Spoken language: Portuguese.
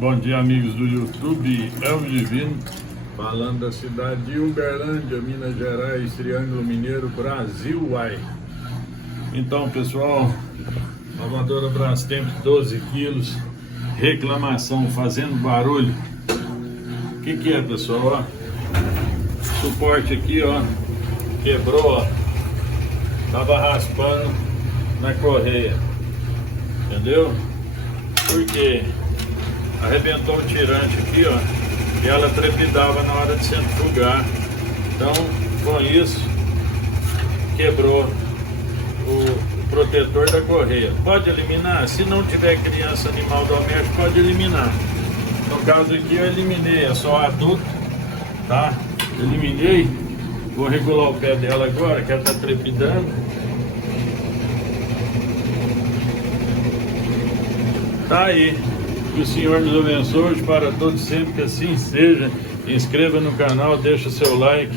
Bom dia, amigos do YouTube. Elvio Divino falando da cidade de Uberlândia, Minas Gerais, Triângulo Mineiro, Brasil, uai. Então, pessoal, lavadora Brastemp 12 quilos, reclamação, fazendo barulho. O que é, pessoal? Ó, suporte aqui, ó, quebrou, ó. Tava raspando na correia, entendeu? Porque arrebentou o tirante aqui, ó, e ela trepidava na hora de centrifugar. Então, com isso, quebrou o protetor da correia. Pode eliminar? Se não tiver criança animal doméstico, pode eliminar. No caso aqui, eu eliminei, é só adulto, tá? Eliminei. Vou regular o pé dela agora, que ela tá trepidando. Tá aí. Que o Senhor nos abençoe para todos sempre, que assim seja. Inscreva no canal, deixa o seu like.